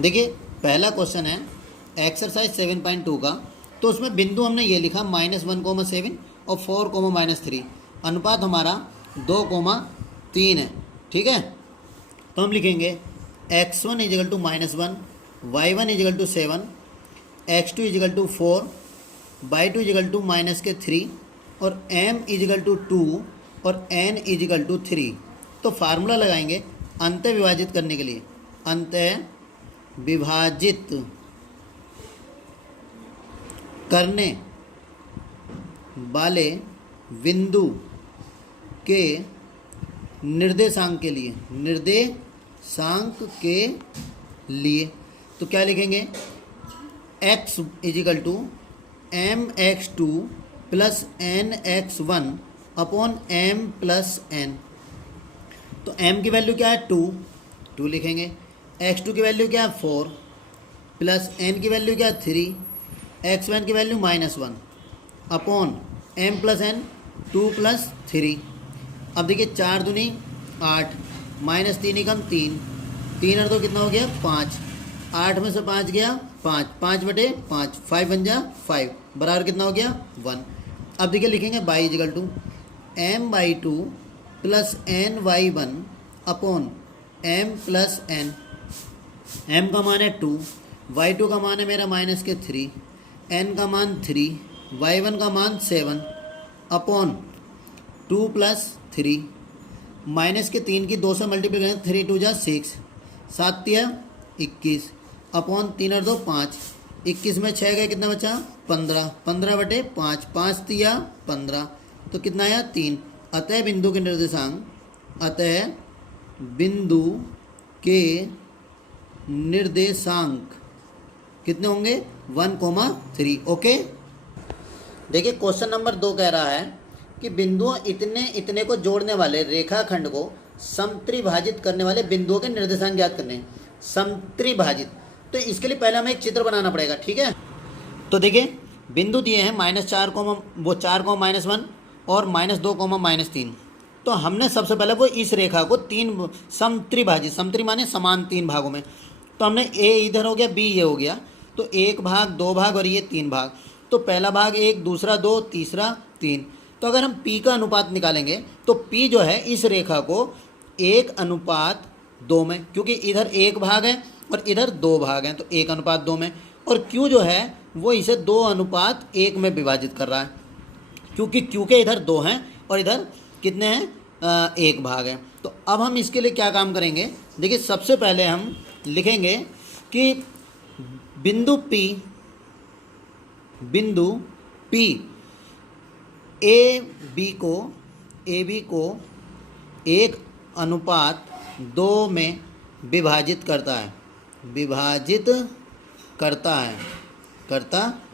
देखिए पहला क्वेश्चन है एक्सरसाइज 7.2 का। तो उसमें बिंदु हमने ये लिखा -1,7 और 4,-3। अनुपात हमारा 2,3 है। ठीक है, तो हम लिखेंगे x1 = -1, y1 = 7, x2 = 4, y2 = -3 और m = 2 और n = 3। तो फार्मूला लगाएंगे अंतः विभाजित करने के लिए। अंतः विभाजित करने वाले बिंदु के निर्देशांक के लिए तो क्या लिखेंगे, x = mx2 + nx1 upon m + n। तो m की वैल्यू क्या है 2 लिखेंगे, x2 की वैल्यू क्या है 4 प्लस n की वैल्यू क्या है 3, x1 की वैल्यू -1 अपॉन m + n 2 + 3। अब देखिए 4 दूनी 8, -3 = 3, 3 और 2 कितना हो गया 5, 8 में से 5 गया 5, 5/5, 5 बन जा 5 बराबर कितना हो गया 1। अब देखिए लिखेंगे y = m/2 + ny1 upon m + n। m का मान है 2, y2 का मान है मेरा -3, n का मान 3, y1 का मान 7 अपॉन 2 + 3। -3 की 2 से मल्टीप्लाई करें, 3 × 2 = 6, 7 × 3 = 21 अपॉन 3 और 2 5, 21 में 6 गए कितना बचा 15, 15/5, 5 × 3 = 15 तो कितना आया 3। अतः बिंदु के निर्देशांक कितने होंगे 1,3। ओके, देखिए क्वेश्चन नंबर 2 कह रहा है कि बिंदुओं इतने को जोड़ने वाले रेखाखंड को समत्रिभाजित करने वाले बिंदुओं के निर्देशांक ज्ञात करने हैं। समत्रिभाजित, तो इसके लिए पहले हमें एक चित्र बनाना पड़ेगा। ठीक है, तो देखिए बिंदु दिए हैं -4, वो 4,-1 और -2, -3। तो हमने सबसे पहले वो इस रेखा को 3 समत्रिभाजित, समत्रि माने समान 3 भागों में। तो हमने a इधर हो गया, b ये हो गया, तो 1 भाग, 2 भाग और ये 3 भाग। तो पहला भाग 1, दूसरा 2, तीसरा 3। तो अगर हम p का अनुपात निकालेंगे तो p जो है इस रेखा को 1:2 में, क्योंकि इधर 1 भाग है और इधर 2 भाग हैं तो 1:2 में, और q जो है वो इसे 2:1 में विभाजित कर रहा है, क्योंकि q के इधर 2 हैं और इधर कितने हैं 1 भाग है। तो अब हम इसके लिए क्या काम करेंगे, देखिए सबसे पहले हम लिखेंगे कि बिंदु P ए बी को 1:2 में विभाजित करता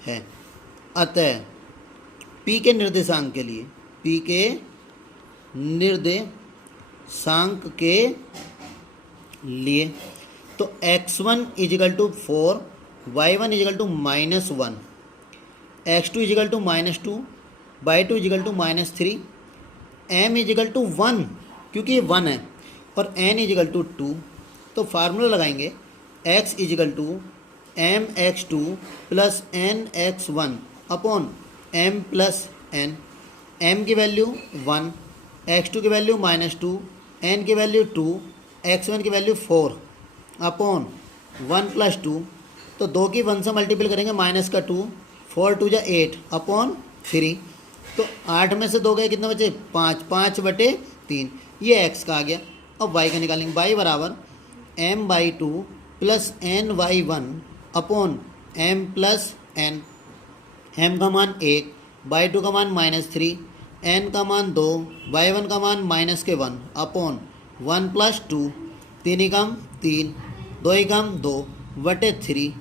है। अतः P के निर्देशांक के लिए तो x1 = 4, y1 = -1, x2 = -2, y2 = -3, m = 1 क्योंकि ये 1 है और n = 2। तो फार्मूला लगाएंगे x = mx2 + nx1 upon m + n। m की वैल्यू 1, x2 की वैल्यू -2, n की वैल्यू 2, x1 की वैल्यू 4 अपॉन 1 + 2। तो 2 की 1 से मल्टीपल करेंगे -2, 4 × 2 = 8 अपॉन 3। तो 8 में से 2 गए कितना बचे 5, 5/3। ये x का आ गया। अब y का निकालेंगे, y = m/2 + ny1 upon m + n। m का मान 1, y2 का मान -3, n का मान 2, y1 का मान -1 अपॉन 1 + 2, 3 × 3, 2 × 2 / 3,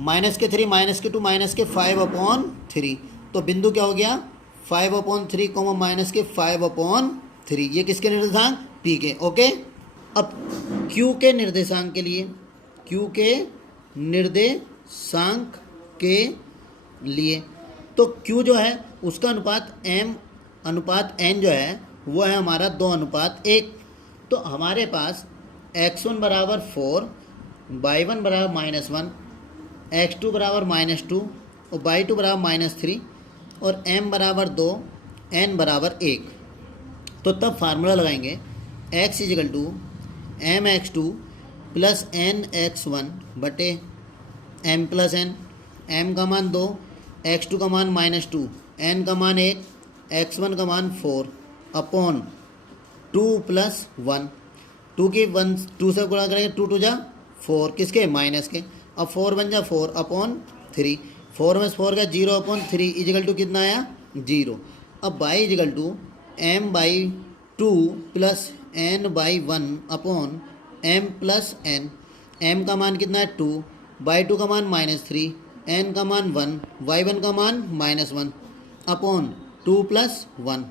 -3, -2, -5/3। तो बिंदु क्या हो गया 5/3, -5/3। ये किसके निर्देशांक P के। ओके, अब Q के निर्देशांक के लिए तो Q जो है उसका अनुपात n जो है वो है हमारा 2:1। तो हमारे पास x1 = 4, y1 बराबर -1, x2 बराबर -2 और y2 बराबर -3 और m बराबर 2, n बराबर 1। तो तब फार्मूला लगाएंगे x is equal to m x two plus n x one बटे एम प्लस एन। एम का मान 2, x2 का मान -2, n का मान 1, x1 का मान 4 अपॉन 2 प्लस 1। 2 की 1 2 से गुणा करेंगे, 2 2 जा 4, किसके माइनस के। अब 4 बन जा 4 अपॉन 3, 4 में से 4 का 0 अपॉन 3 इजिकल टू कितना आया 0। अब y is equal to m by 2 plus n by 1 upon m plus n। m का मान कितना है 2, बाई 2 का मान -3, n का मान 1, y1 का मान -1 अपॉन 2 प्लस 1।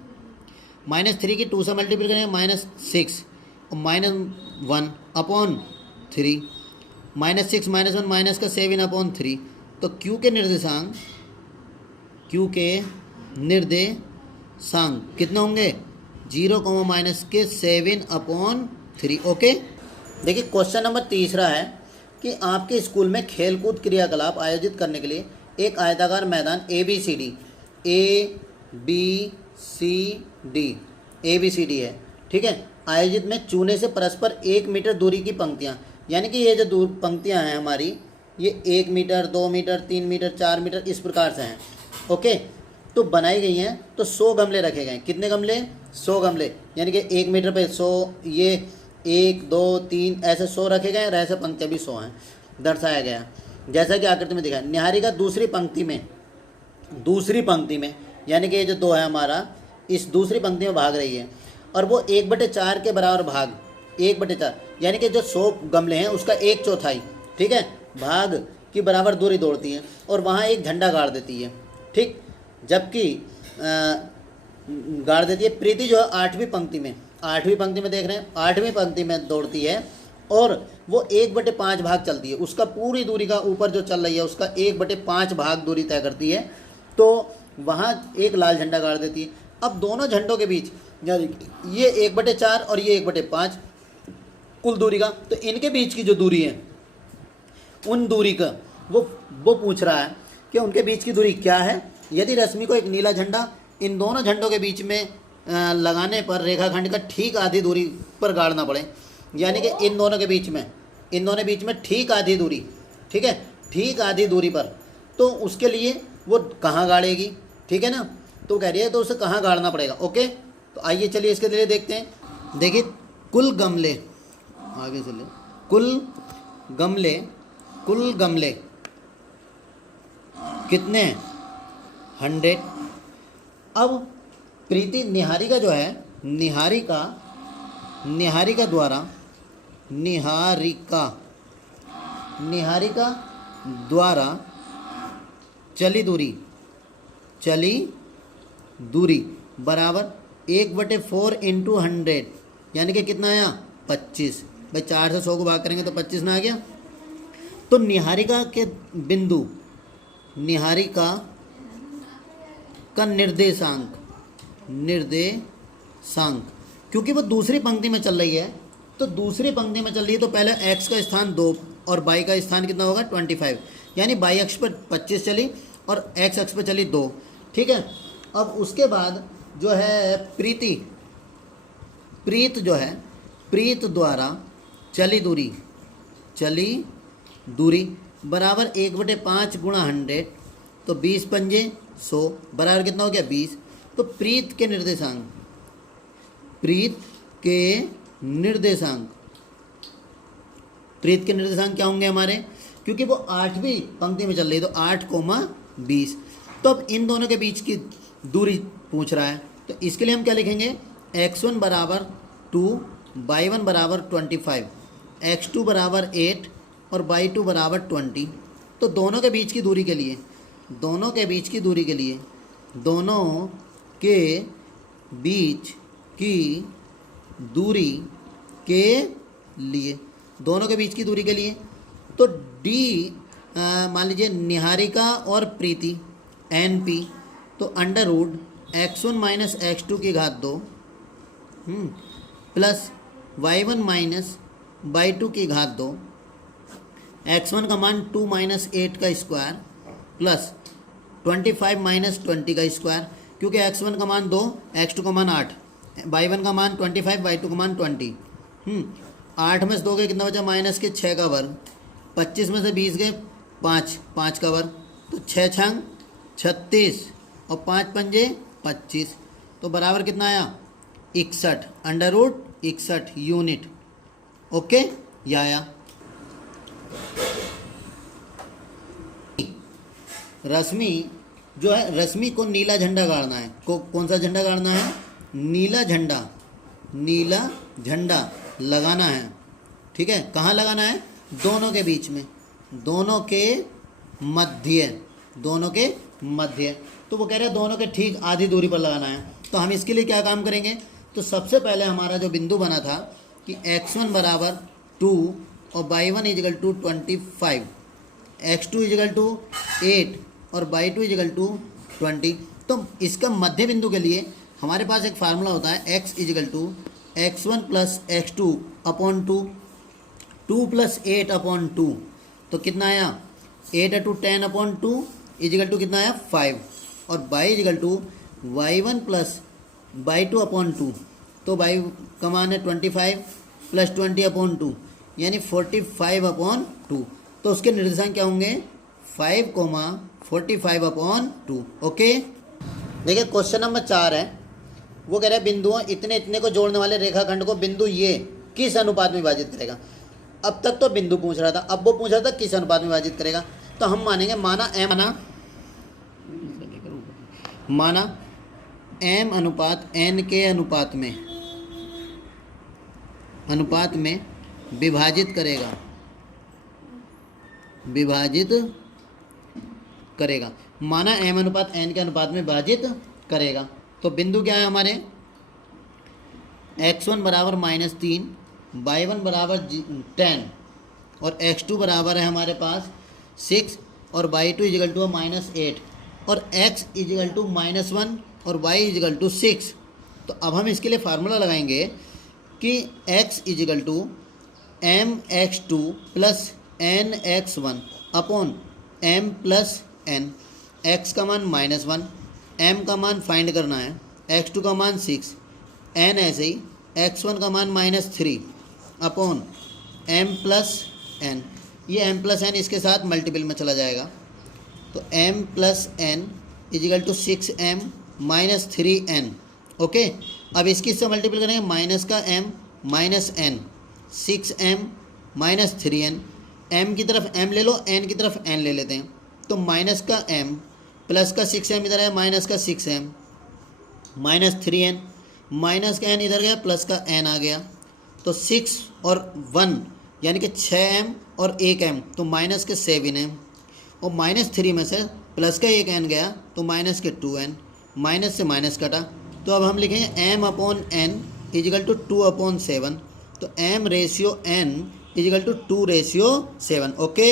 -3 की 2 से मल्टीपल करेंगे -6 और -1 अपॉन 3, -6 -1 माइनस का 7 अपॉन 3। तो Q के निर्देशांक, Q के निर्देशांक कितने होंगे 0, माइनस के 7 अपॉन 3। ओके, देखिए क्वेश्चन नंबर तीसरा है कि आपके स्कूल में खेलकूद क्रियाकलाप आयोजित करने के लिए एक आयताकार मैदान ABCD है, ठीक है, आयोजित में चूने से परस्पर 1 मीटर दूरी की पंक्तियां, यानी कि ये जो दूर पंक्तियां हैं हमारी, ये 1 मीटर 2 मीटर 3 मीटर 4 मीटर इस प्रकार से हैं। ओके, तो बनाई गई हैं। तो 100 गमले रखे गए। कितने गमले 100 गमले, यानी कि 1 मीटर पे 100, ये 1 2 3 ऐसे 100 रखे गए और ऐसे पंक्तियाँ भी 100 हैं, दर्शाया गया जैसा कि आकृति में दिखा है। निहारिका दूसरी पंक्ति में यानी कि ये जो 2 है हमारा, इस दूसरी पंक्ति में भाग रही है और वो 1/4 के बराबर भाग, 1/4 यानी कि जो 100 गमले हैं उसका 1/4, ठीक है, भाग की बराबर दूरी दौड़ती है और वहाँ एक झंडा गाड़ देती है, ठीक। जबकि गाड़ देती है प्रीति जो है 8वीं पंक्ति में देख रहे हैं, 8वीं पंक्ति में दौड़ती है और वो 1/5 भाग चलती है। उसका पूरी दूरी का ऊपर जो चल रही है उसका 1/5 भाग दूरी तय करती है, तो वहाँ एक लाल झंडा गाड़ देती है। अब दोनों झंडों के बीच, ये 1/4 और ये 1/5 कुल दूरी का, तो इनके बीच की जो दूरी है उन दूरी का वो पूछ रहा है कि उनके बीच की दूरी क्या है। यदि रश्मि को एक नीला झंडा इन दोनों झंडों के बीच में लगाने पर रेखाखंड का ठीक आधी दूरी पर गाड़ना पड़े, यानी कि इन दोनों बीच में ठीक आधी दूरी, ठीक है, ठीक आधी दूरी पर, तो उसके लिए वो कहाँ गाड़ेगी, ठीक है ना। तो कह रही है तो उसे कहाँ गाड़ना पड़ेगा। ओके, तो आइए चलिए इसके लिए देखते हैं। देखिए कुल गमले, आगे चलिए, कुल गमले कितने हैं 100। अब प्रीति निहारिका जो है, निहारिका द्वारा चली दूरी बराबर 1/4 इंटू 100, यानी कि कितना आया 25। भाई 4 से 100 को भाग करेंगे तो 25 ना आ गया। तो निहारिका के बिंदु, निहारिका का निर्देशांक, क्योंकि वो दूसरी पंक्ति में चल रही है, तो दूसरी पंक्ति में चल रही है तो पहले x का स्थान 2 और y का स्थान कितना होगा 25, यानी y अक्ष पर 25 चली और x अक्ष पर चली 2, ठीक है। अब उसके बाद जो है प्रीत द्वारा चली दूरी बराबर 1/5 गुणा 100, तो 20 पंजे 100 बराबर कितना हो गया 20। तो प्रीत के निर्देशांक क्या होंगे हमारे, क्योंकि वो 8वीं पंक्ति में चल रही है तो 8,20। तो अब इन दोनों के बीच की दूरी पूछ रहा है, तो इसके लिए हम क्या लिखेंगे, x1 बराबर 2, y1 बराबर 25, x2 बराबर 8 और y2 बराबर 20। तो दोनों के बीच की दूरी के लिए तो D मान लीजिए निहारिका और प्रीति NP, तो under root x1 minus x2 की घात 2 प्लस y1 माइनस y2 की घात 2 x1 का मान 2 माइनस 8 का स्क्वायर प्लस 25 माइनस 20 का स्क्वायर, क्योंकि x1 का मान 2, x2 का मान 8, y1 का मान 25, y2 का मान 20। 8 में से 2 गए कितना बचा, माइनस के 6 का वर्ग, 25 में से 20 गए 5, 5 का वर्ग, तो 6 छंग 36 और 5 पंजे 25, तो बराबर कितना आया 61, अंडर रूट 61 यूनिट। ओके, ये आया। रश्मि जो है, रश्मि को नीला झंडा गाड़ना है, को कौन सा झंडा गाड़ना है, नीला झंडा, नीला झंडा लगाना है। ठीक है, कहाँ लगाना है, दोनों के बीच में, दोनों के मध्य, दोनों के मध्य। तो वो कह रहे हैं दोनों के ठीक आधी दूरी पर लगाना है। तो हम इसके लिए क्या काम करेंगे, तो सबसे पहले हमारा जो बिंदु बना था कि x1 बराबर 2 और y1 is equal to 25, x2 is equal to 8 और y2 इजगल टू 20। तो इसका मध्य बिंदु के लिए हमारे पास एक फार्मूला होता है, x is equal to x1 plus x2 upon 2, 2 plus 8 upon 2, तो कितना आया 8 टू 10 अपॉन 2 इजगल टू कितना आया 5, और y equal to y1 plus y2 upon 2, तो y का मान है 25 प्लस 20 अपॉन 2 यानी 45 अपॉन 2। तो उसके निर्देशांक क्या होंगे 5, 45 अपॉन 2। ओके, देखिए क्वेश्चन नंबर 4 है, वो कह रहा है बिंदुओं इतने इतने को जोड़ने वाले रेखाखंड को बिंदु ये किस अनुपात में विभाजित करेगा। अब तक तो बिंदु पूछ रहा था, अब वो पूछ रहा था किस अनुपात में विभाजित करेगा। तो हम मानेंगे माना m अनुपात n के अनुपात में विभाजित करेगा, माना m अनुपात n के अनुपात में विभाजित करेगा। तो बिंदु क्या है हमारे, x1 बराबर -3, y1 बराबर 10 और x2 बराबर है हमारे पास 6 और y2 इजगल टू -8 और x इजगल टू -1 और y इजगल टू 6। तो अब हम इसके लिए फार्मूला लगाएंगे कि x is equal to mx2 plus nx1 upon m plus n, x का मान -1, m का मान फाइंड करना है, x2 का मान 6, n ऐसे ही x1 का मान -3 अपॉन m प्लस n, ये m प्लस n इसके साथ मल्टीपल में चला जाएगा, तो m plus n equal to 6m minus 3n। Okay, अब इसकी से मल्टीपल करेंगे, माइनस का m minus n, 6m minus 3n, m की तरफ m ले लो, n की तरफ n ले लेते हैं, तो माइनस का m प्लस का 6m इधर है, माइनस का 6m माइनस 3n, माइनस का n इधर गया, प्लस का n आ गया, तो 6 और 1 यानी कि 6m और 1m, तो माइनस के 7m, और माइनस 3 में से प्लस का 1n गया तो माइनस के 2n, माइनस से माइनस कटा, तो अब हम लिखेंगे m upon n equal to 2 upon 7, तो m ratio n equal to 2 ratio 7। Okay,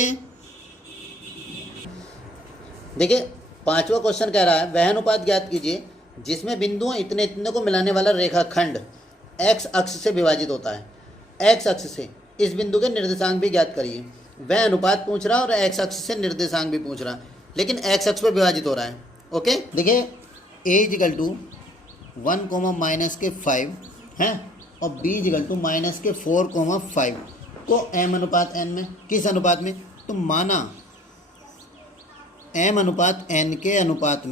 देखिए पांचवा क्वेश्चन कह रहा है वह अनुपात ज्ञात कीजिए जिसमें बिंदुओं इतने इतने को मिलाने वाला रेखाखंड x अक्ष से विभाजित होता है। x अक्ष से इस बिंदु के निर्देशांक भी ज्ञात करिए। वह अनुपात पूछ रहा है और x अक्ष से निर्देशांक भी पूछ रहा है, लेकिन x अक्ष पर विभाजित हो रहा है। ओके, देखिए a इजिकल टू 1 माइनस के 5 है और b इजिकल टू माइनस के 4 5 को m अनुपात n में, किस अनुपात में, तो माना m अनुपात n के अनुपात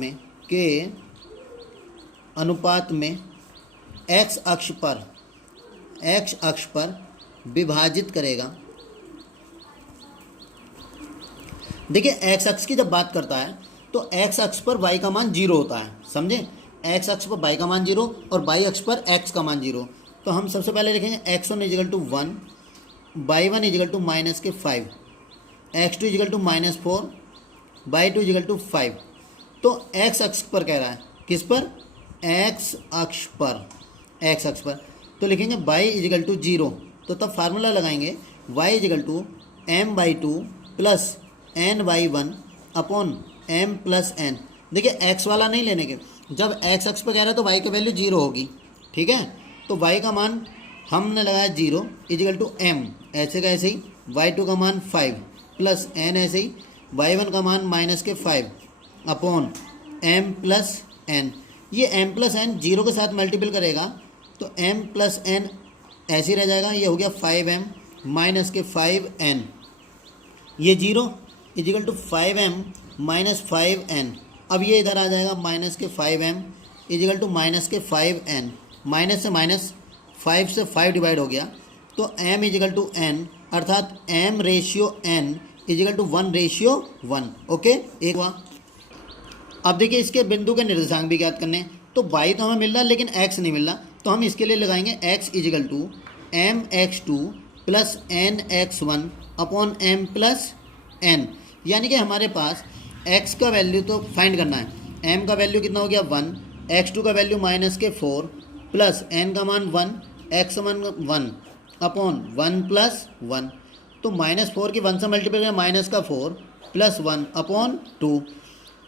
में x अक्ष पर विभाजित करेगा। देखिए x अक्ष की जब बात करता है तो x अक्ष पर y का मान 0 होता है, समझे, x अक्ष पर y का मान 0 और y अक्ष पर x का मान 0। तो हम सबसे पहले लिखेंगे x1 equal to 1, y1 equal to minus के 5, x2 is equal to -4, y2 is equal to 5। तो x अक्ष पर कह रहा है, किस पर, x अक्ष पर, तो लिखेंगे y इजिकल टू 0, तो तब फार्मूला लगाएंगे y is equal to m/2 plus n/1 upon m plus n। देखिए x वाला नहीं लेने के, जब x अक्ष पर कह रहा है तो y की वैल्यू 0 होगी, ठीक है, तो y का मान हमने लगाया 0 इजिकल टू m, ऐसे का ऐसे ही, y2 का मान 5 प्लस एन ऐसे ही, y1 का मान माइनस के 5 अपॉन m प्लस n। ये m प्लस n जीरो के साथ मल्टीपल करेगा तो m प्लस n ऐसे ही रह जाएगा, ये हो गया 5m माइनस के 5n, ये zero is equal to 5m minus 5n। अब ये इधर आ जाएगा माइनस के 5m इजिकल टू माइनस के 5n, माइनस से माइनस 5 से 5 डिवाइड हो गया तो m इजिकल टू n, अर्थात m ratio n equal to 1:1। Okay, एक हुआ। अब देखिए इसके बिंदु के निर्देशांक भी ज्ञात करने हैं, तो y तो हमें मिल रहा है लेकिन x नहीं मिल रहा, तो हम इसके लिए लगाएंगे x is equal to mx2 plus nx1 upon m plus n। यानी कि हमारे पास x का वैल्यू तो फाइंड करना है, m का वैल्यू कितना हो गया 1, x2 का वैल्यू माइनस के 4 प्लस n का मान 1, x1 1 अपॉन 1 प्लस 1। तो माइनस 4 की 1 से मल्टीप्लाई करें माइनस का 4 प्लस 1 अपॉन 2,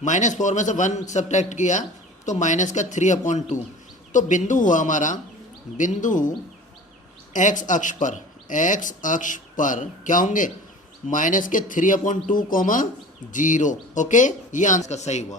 माइनस 4 में से 1 सब्ट्रैक्ट किया तो माइनस का 3 अपॉन 2। तो बिंदु हुआ हमारा, बिंदु x अक्ष पर क्या होंगे, माइनस के 3 अपॉन 2 0। ओके, ये आंसर का सही हुआ।